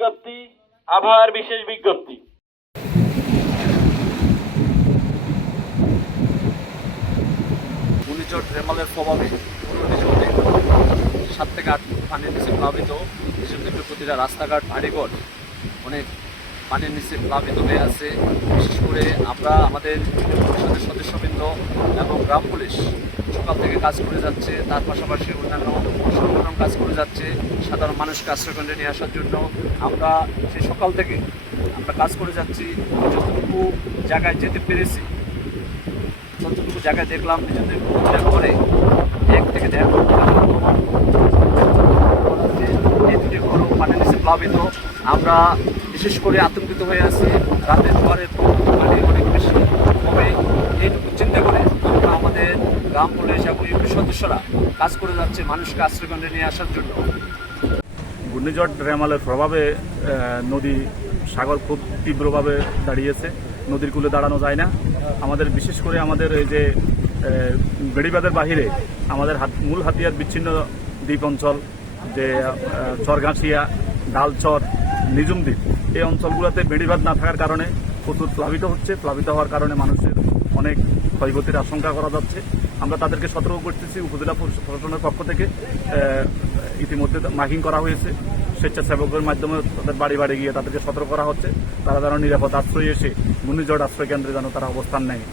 বিজ্ঞপ্তি, আবহাওয়ার বিশেষ বিজ্ঞপ্তি। ঘূর্ণিঝড় রেমালের প্রভাবে পুরো নিচে 7 থেকে 8 ফুট পানির নিচে প্লাবিত। নিচে প্রতিটা রাস্তাঘাট বাড়িঘর অনেক পানির নিচে প্লাবিত হয়ে আছে। বিশেষ করে আমরা আমাদের পরিষদের সদস্যবৃন্দ এবং গ্রাম পুলিশ সকাল থেকে কাজ করে যাচ্ছে, তার পাশাপাশি অন্যান্য সংগঠন কাজ করে যাচ্ছে সাধারণ মানুষকে আশ্রয়কেন্দ্রে নিয়ে আসার জন্য। আমরা সেই সকাল থেকে আমরা কাজ করে যাচ্ছি। যতটুকু জায়গায় যেতে পেরেছি, যতটুকু জায়গায় দেখলাম নিজেদের করে 1 থেকে 1.5 এই দুটি ঘর পানির নিচে প্লাবিত। আমরা বিশেষ করে আতঙ্কিত হয়ে আছি। রাতের পরে পানি অনেক বেশি হবে, এইটুকু চিন্তা করে আমরা আমাদের গ্রাম পুলিশ এবং ইউপি সদস্যরা কাজ করে যাচ্ছে মানুষকে আশ্রয়কেন্দ্রে নিয়ে আসার জন্য। ঘূর্ণিঝড় রেমালের প্রভাবে নদী সাগর খুব তীব্রভাবে দাঁড়িয়েছে। নদীর কূলে দাঁড়ানো যায় না। আমাদের বিশেষ করে আমাদের এই যে বেড়িবাঁধের বাহিরে আমাদের মূল হাতিয়ার বিচ্ছিন্ন দ্বীপ অঞ্চল, যে চরঘাঁসিয়া, ডালচর, নিজুম দ্বীপ, এই অঞ্চলগুলোতে বেড়িবাঁধ না থাকার কারণে প্রচুর প্লাবিত হচ্ছে। প্লাবিত হওয়ার কারণে মানুষের অনেক ক্ষয়ক্ষতির আশঙ্কা করা যাচ্ছে। আমরা তাদেরকে সতর্ক করতেছি। উপজেলা প্রশাসনের পক্ষ থেকে ইতিমধ্যে মাইকিং করা হয়েছে। স্বেচ্ছাসেবকদের মাধ্যমে তাদের বাড়ি বাড়ি গিয়ে তাদেরকে সতর্ক করা হচ্ছে, তারা যেন নিরাপদ আশ্রয়ে এসে ঘূর্ণিঝড় আশ্রয় কেন্দ্রে যেন তারা অবস্থান নেয়।